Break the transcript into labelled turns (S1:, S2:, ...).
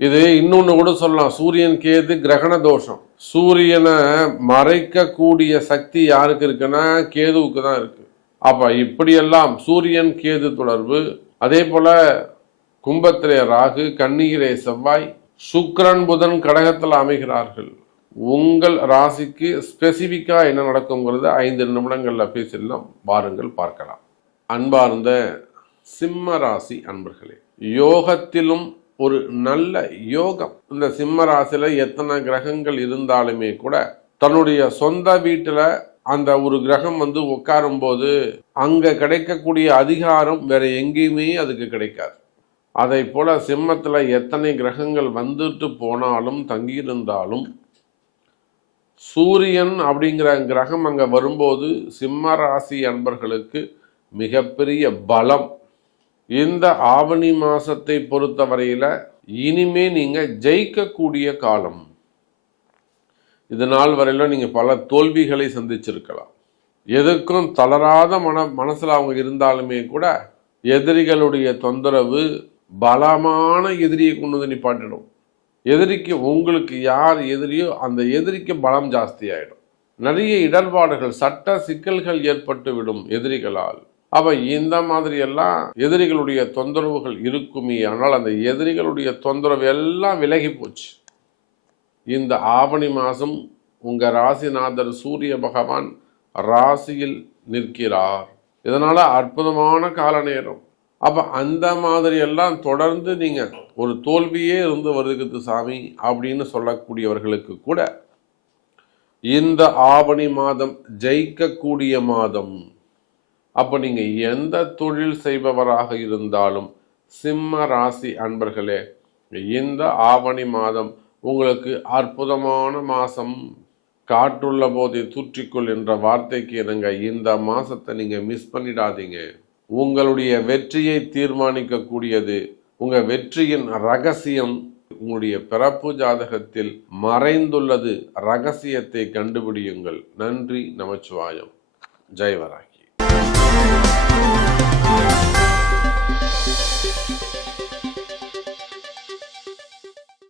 S1: இது இன்னொன்று கூட சொல்லலாம். சூரியன் கேது கிரகண தோஷம். சூரியனை மறைக்கக்கூடிய சக்தி யாருக்கு இருக்குன்னா கேதுவுக்கு தான் இருக்கு. அப்ப இப்படியெல்லாம் சூரியன் கேது தொடர்பு அதே போல கும்பத்திலே ராகு கண்ணீரே செவ்வாய் சுக்ரன் புதன் கடகத்தில் அமைகிறார்கள். உங்கள் ராசிக்கு ஸ்பெசிஃபிக்காக என்ன நடக்குங்கிறது ஐந்து நிமிடங்களில் பேசிடலாம். வாருங்கள் பார்க்கலாம். அன்பார்ந்த சிம்ம ராசி அன்பர்களே யோகத்திலும் ஒரு நல்ல யோகம். இந்த சிம்மராசியில் எத்தனை கிரகங்கள் இருந்தாலுமே கூட தன்னுடைய சொந்த வீட்டுல அந்த ஒரு கிரகம் வந்து உட்காரும் போது அங்க கிடைக்கக்கூடிய அதிகாரம் வேற எங்கேயுமே அதுக்கு கிடைக்காது. அதை போல சிம்மத்துல எத்தனை கிரகங்கள் வந்துட்டு போனாலும் தங்கியிருந்தாலும் சூரியன் அப்படிங்கிற கிரகம் அங்க வரும்போது சிம்ம ராசி அன்பர்களுக்கு மிகப்பெரிய பலம். இந்த ஆவணி மாசத்தை பொறுத்தவரையில இனிமே நீங்க ஜெயிக்கக்கூடிய காலம். இது நாள் வரையில நீங்க பல தோல்விகளை சந்திச்சிருக்கலாம். எதுக்கும் தளராத மன மனசுல அவங்க இருந்தாலுமே கூட எதிரிகளுடைய தொந்தரவு பலமான எதிரியை கொண்டு வந்து நிப்பாட்டிடும். எதிரிக்கு உங்களுக்கு யார் எதிரியோ அந்த எதிரிக்கு பலம் ஜாஸ்தி ஆயிடும் நிறைய இடர்பாடுகள் சட்ட சிக்கல்கள் ஏற்பட்டு விடும் எதிரிகளால். அப்போ இந்த மாதிரி எல்லாம் எதிரிகளுடைய தொந்தரவுகள் இருக்குமே. ஆனால் அந்த எதிரிகளுடைய தொந்தரவு எல்லாம் விலகி போச்சு. இந்த ஆவணி மாதம் உங்கள் ராசிநாதர் சூரிய பகவான் ராசியில் நிற்கிறார். இதனால் அற்புதமான கால நேரம் அப்போ அந்த மாதிரி எல்லாம் தொடர்ந்து நீங்கள் ஒரு தோல்வியே இருந்து வருகிறது சாமி அப்படின்னு சொல்லக்கூடியவர்களுக்கு கூட இந்த ஆவணி மாதம் ஜெயிக்கக்கூடிய மாதம் அப்போ நீங்கள் எந்த தொழில் செய்பவராக இருந்தாலும் சிம்ம ராசி அன்பர்களே இந்த ஆவணி மாதம் உங்களுக்கு அற்புதமான மாசம். காற்றுள்ள போதை தூற்றிக்கொள் என்ற வார்த்தைக்கு இணங்க இந்த மாசத்தை நீங்கள் மிஸ் பண்ணிடாதீங்க. உங்களுடைய வெற்றியை தீர்மானிக்கக்கூடியது உங்கள் வெற்றியின் ரகசியம் உங்களுடைய பிறப்பு ஜாதகத்தில் மறைந்துள்ளது. ரகசியத்தை கண்டுபிடியுங்கள். நன்றி நமச்சிவாயம். ஜெயவராய் Thank you.